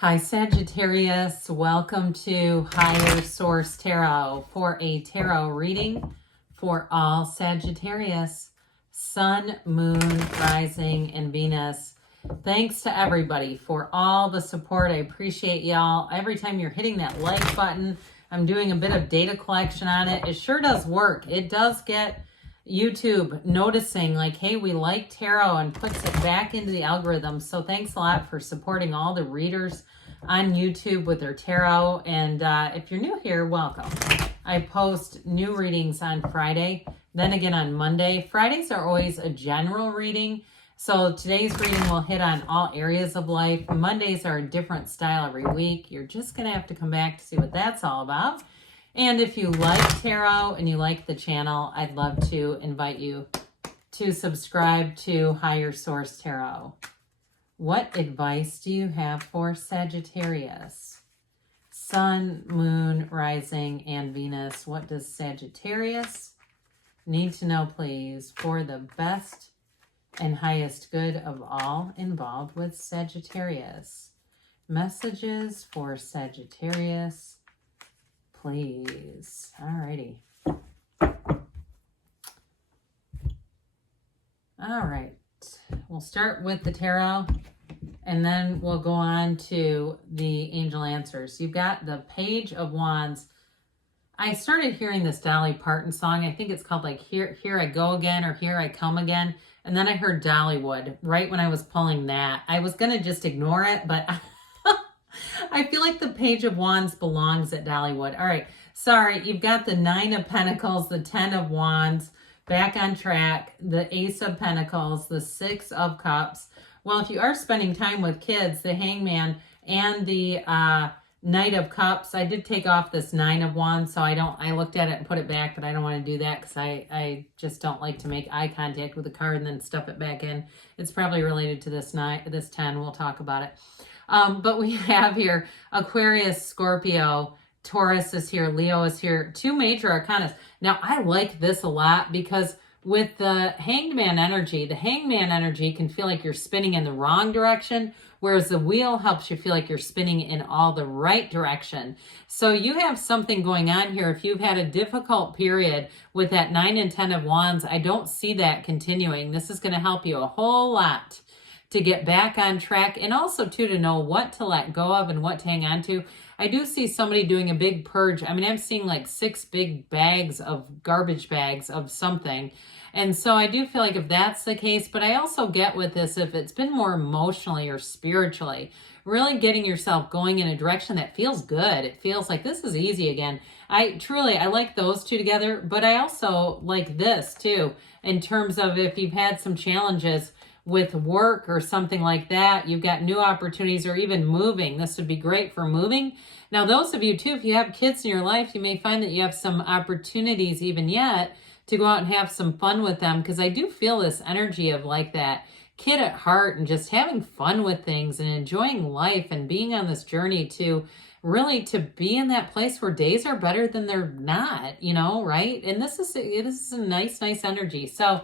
Hi Sagittarius, welcome to Higher Source Tarot for a tarot reading for all Sagittarius, Sun, Moon, Rising, and Venus. Thanks to everybody for all the support. I appreciate y'all. Every time you're hitting that like button, I'm doing a bit of data collection on it. It sure does work. It does get YouTube noticing like, hey, we like tarot, and puts it back into the algorithm. So thanks a lot for supporting all the readers on YouTube with their tarot. And if you're new here, welcome. I post new readings on Friday, then again on Monday. Fridays are always a general reading. So today's reading will hit on all areas of life. Mondays are a different style every week. You're just going to have to come back to see what that's all about. And if you like tarot and you like the channel, I'd love to invite you to subscribe to Higher Source Tarot. What advice do you have for Sagittarius? Sun, Moon, Rising, and Venus. What does Sagittarius need to know, please, for the best and highest good of all involved with Sagittarius? Messages for Sagittarius, please. Alrighty. All right. We'll start with the tarot, and then we'll go on to the angel answers. You've got the Page of Wands. I started hearing this Dolly Parton song. I think it's called like Here I Go Again, or Here I Come Again. And then I heard Dollywood right when I was pulling that. I was going to just ignore it, but I feel like the Page of Wands belongs at Dollywood. All right. Sorry. You've got the Nine of Pentacles, the 10 of Wands, back on track, the Ace of Pentacles, the Six of Cups. Well, if you are spending time with kids, the Hangman and the Knight of Cups. I did take off this Nine of Wands, so I looked at it and put it back, but I don't want to do that because I just don't like to make eye contact with the card and then stuff it back in. It's probably related to this 10. We'll talk about it. But we have here Aquarius, Scorpio, Taurus is here, Leo is here, two major arcanas. Now, I like this a lot because with the Hangman energy can feel like you're spinning in the wrong direction, whereas the wheel helps you feel like you're spinning in all the right direction. So you have something going on here. If you've had a difficult period with that 9 and 10 of Wands, I don't see that continuing. This is going to help you a whole lot to get back on track, and also too to know what to let go of and what to hang on to. I do see somebody doing a big purge. I mean, I'm seeing like 6 big bags of garbage bags of something. And so I do feel like if that's the case, but I also get with this, if it's been more emotionally or spiritually, really getting yourself going in a direction that feels good. It feels like this is easy again. I like those two together, but I also like this too, in terms of if you've had some challenges with work or something like that, you've got new opportunities, or even moving. This would be great for moving. Now, those of you too, if you have kids in your life, you may find that you have some opportunities even yet to go out and have some fun with them, because I do feel this energy of like that kid at heart and just having fun with things and enjoying life and being on this journey to really to be in that place where days are better than they're not, right? And this is a nice energy. So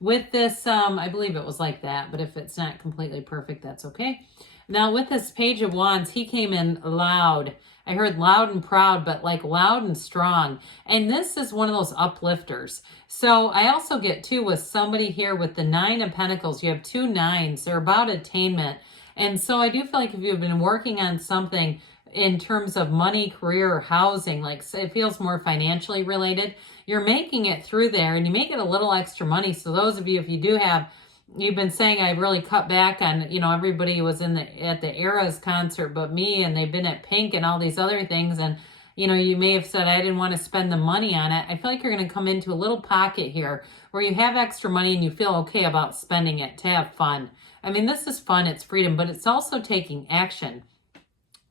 with this, I believe it was like that, but if it's not completely perfect, that's okay. Now with this Page of Wands, he came in loud. I heard loud and proud, but like loud and strong. And this is one of those uplifters. So I also get too with somebody here with the 9 of Pentacles. You have 2 9s. They're about attainment. And so I do feel like if you've been working on something in terms of money, career, or housing, like it feels more financially related, you're making it through there, and you make it a little extra money. So those of you, if you do have, you've been saying I really cut back on, everybody was at the Eras concert but me, and they've been at Pink and all these other things, and you may have said I didn't want to spend the money on it. I feel like you're going to come into a little pocket here where you have extra money and you feel okay about spending it to have fun. I mean, this is fun, it's freedom, but it's also taking action.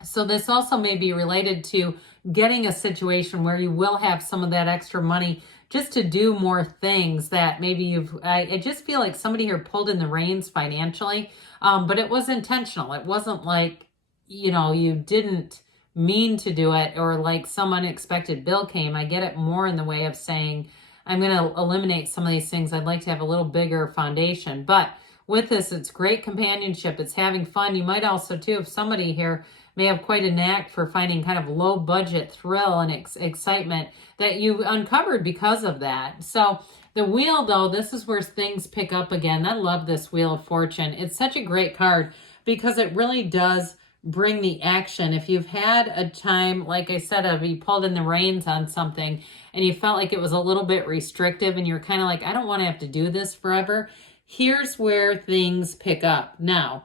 So this also may be related to getting a situation where you will have some of that extra money just to do more things that maybe I just feel like somebody here pulled in the reins financially, but it was intentional. It wasn't like, you didn't mean to do it, or like some unexpected bill came. I get it more in the way of saying, I'm going to eliminate some of these things. I'd like to have a little bigger foundation. But with this, it's great companionship. It's having fun. You might also, too, if somebody here may have quite a knack for finding kind of low budget thrill and excitement that you uncovered because of that. So the wheel, though, this is where things pick up again. I love this Wheel of Fortune. It's such a great card because it really does bring the action. If you've had a time, like I said, of you pulled in the reins on something and you felt like it was a little bit restrictive and you're kind of like, I don't want to have to do this forever. Here's where things pick up. Now,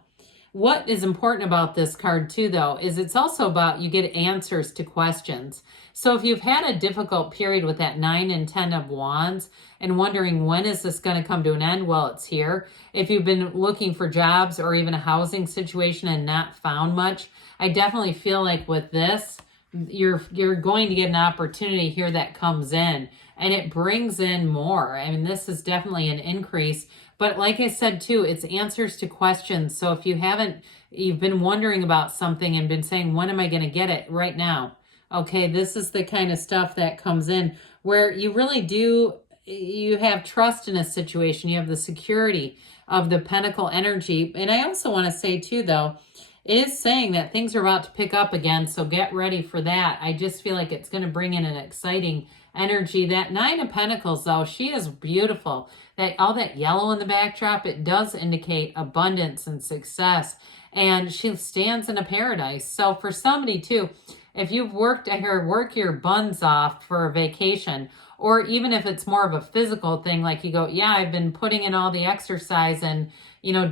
what is important about this card too, though, is it's also about you get answers to questions. So if you've had a difficult period with that 9 and 10 of Wands and wondering when is this going to come to an end, well, it's here. If you've been looking for jobs or even a housing situation and not found much, I definitely feel like with this, you're going to get an opportunity here that comes in and it brings in more. I mean, this is definitely an increase. But like I said, too, it's answers to questions. So if you've been wondering about something and been saying, when am I going to get it? Right now. Okay, this is the kind of stuff that comes in where you really do, you have trust in a situation. You have the security of the Pentacle energy. And I also want to say, too, though, it is saying that things are about to pick up again. So get ready for that. I just feel like it's going to bring in an exciting energy. That 9 of Pentacles, though, she is beautiful. That all that yellow in the backdrop, it does indicate abundance and success. And she stands in a paradise. So for somebody, too, if you've worked work your buns off for a vacation, or even if it's more of a physical thing, like you go, yeah, I've been putting in all the exercise and,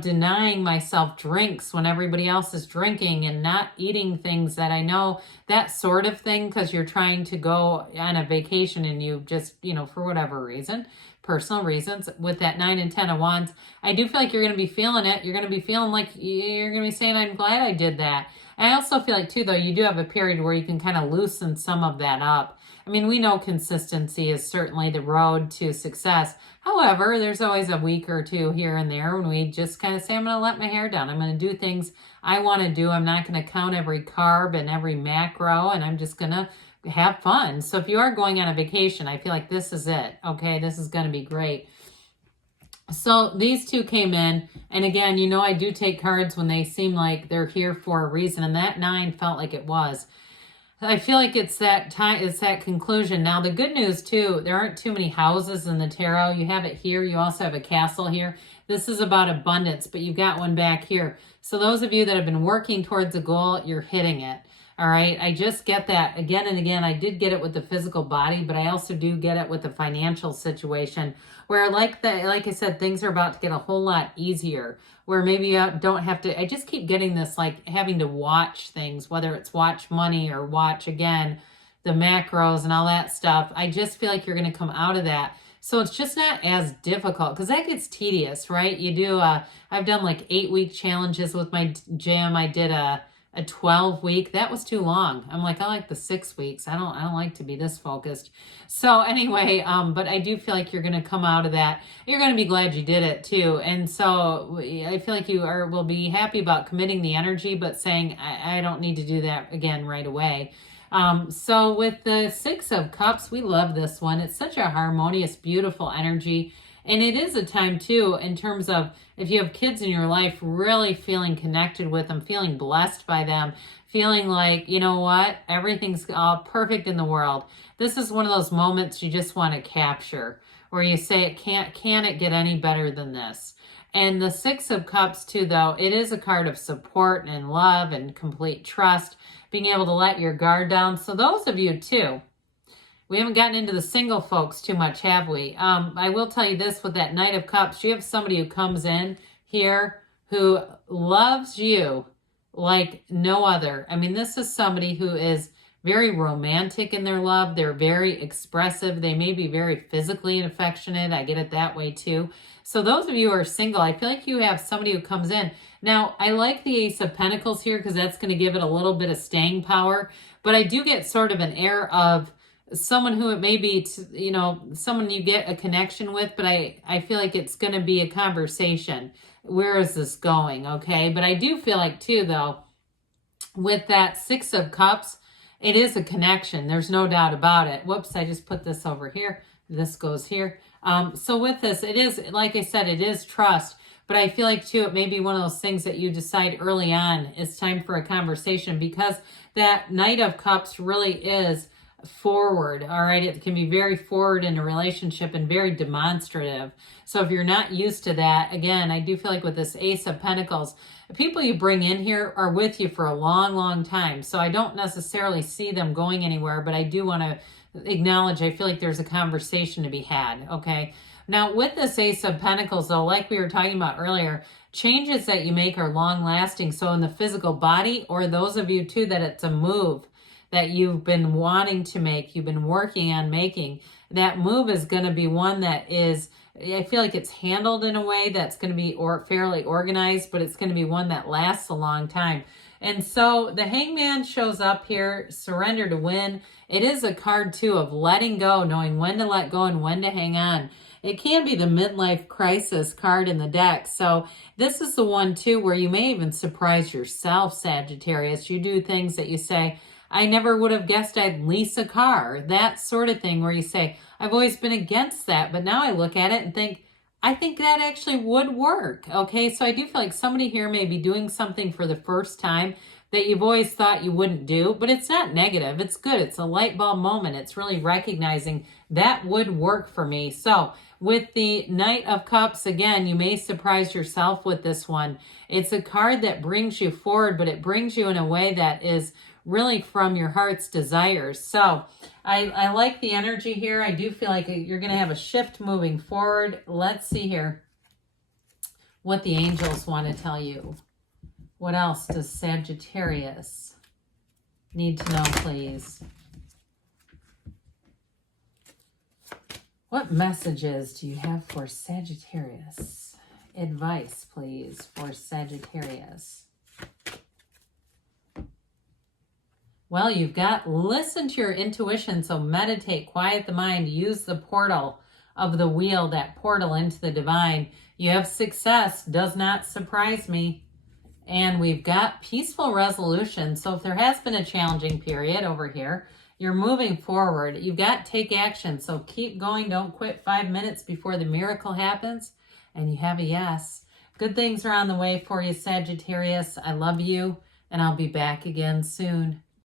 denying myself drinks when everybody else is drinking and not eating things that I know, that sort of thing, because you're trying to go on a vacation and you just, for whatever reason, personal reasons, with that 9 and 10 of Wands, I do feel like you're going to be feeling it. You're going to be feeling like you're going to be saying, I'm glad I did that. I also feel like, too, though, you do have a period where you can kind of loosen some of that up. I mean, we know consistency is certainly the road to success. However, there's always a week or two here and there when we just kind of say, I'm going to let my hair down. I'm going to do things I want to do. I'm not going to count every carb and every macro, and I'm just going to have fun. So if you are going on a vacation, I feel like this is it. Okay, this is going to be great. So these two came in, and again, I do take cards when they seem like they're here for a reason, and that 9 felt like it was. I feel like it's that time, it's that conclusion. Now, the good news, too, there aren't too many houses in the tarot. You have it here. You also have a castle here. This is about abundance, but you've got one back here. So those of you that have been working towards a goal, you're hitting it. All right. I just get that again and again. I did get it with the physical body, but I also do get it with the financial situation where, like I said, things are about to get a whole lot easier, where maybe you don't have to, I just keep getting this, like having to watch things, whether it's watch money or watch, again, the macros and all that stuff. I just feel like you're going to come out of that. So it's just not as difficult, because that gets tedious, right? You do, I've done like 8-week challenges with my gym. I did a 12-week. That was too long. I'm like, I like the 6 weeks. I don't like to be this focused. So anyway, but I do feel like you're going to come out of that. You're going to be glad you did it too. And so I feel like you will be happy about committing the energy, but saying, I don't need to do that again right away. So with the 6 of Cups, we love this one. It's such a harmonious, beautiful energy. And it is a time, too, in terms of if you have kids in your life, really feeling connected with them, feeling blessed by them, feeling like, you know what, everything's all perfect in the world. This is one of those moments you just want to capture, where you say, can it get any better than this? And the 6 of Cups, too, though, it is a card of support and love and complete trust, being able to let your guard down. So those of you, too, we haven't gotten into the single folks too much, have we? I will tell you this, with that Knight of Cups, you have somebody who comes in here who loves you like no other. I mean, this is somebody who is very romantic in their love. They're very expressive. They may be very physically affectionate. I get it that way too. So those of you who are single, I feel like you have somebody who comes in. Now, I like the Ace of Pentacles here because that's going to give it a little bit of staying power. But I do get sort of an air of someone who it may be, someone you get a connection with, but I feel like it's going to be a conversation. Where is this going? Okay. But I do feel like too, though, with that 6 of Cups, it is a connection. There's no doubt about it. Whoops. I just put this over here. This goes here. So with this, it is, like I said, it is trust, But I feel like, too, it may be one of those things that you decide early on it's time for a conversation, because that Knight of Cups really is forward. All right. It can be very forward in a relationship and very demonstrative. So if you're not used to that, again, I do feel like with this Ace of Pentacles, the people you bring in here are with you for a long, long time. So I don't necessarily see them going anywhere, but I do want to acknowledge, I feel like there's a conversation to be had. Okay. Now with this Ace of Pentacles, though, like we were talking about earlier, changes that you make are long lasting. So in the physical body, or those of you too that it's a move that you've been wanting to make, you've been working on making, that move is going to be one that is, I feel like it's handled in a way that's going to be fairly organized, but it's going to be one that lasts a long time. And so the Hangman shows up here, surrender to win. It is a card too of letting go, knowing when to let go and when to hang on. It can be the midlife crisis card in the deck. So this is the one too where you may even surprise yourself, Sagittarius. You do things that you say, I never would have guessed I'd lease a car. That sort of thing where you say, I've always been against that, but now I look at it and think, I think that actually would work. Okay, so I do feel like somebody here may be doing something for the first time that you've always thought you wouldn't do, but it's not negative. It's good. It's a light bulb moment. It's really recognizing that would work for me. So with the Knight of Cups, again, you may surprise yourself with this one. It's a card that brings you forward, but it brings you in a way that is really from your heart's desires. So I like the energy here. I do feel like you're going to have a shift moving forward. Let's see here what the angels want to tell you. What else does Sagittarius need to know, please? What messages do you have for Sagittarius? Advice, please, for Sagittarius. Well, you've got listen to your intuition, so meditate, quiet the mind, use the portal of the wheel, that portal into the divine. You have success, does not surprise me. And we've got peaceful resolution. So if there has been a challenging period over here, you're moving forward. You've got take action. So keep going. Don't quit 5 minutes before the miracle happens. And you have a yes. Good things are on the way for you, Sagittarius. I love you, and I'll be back again soon.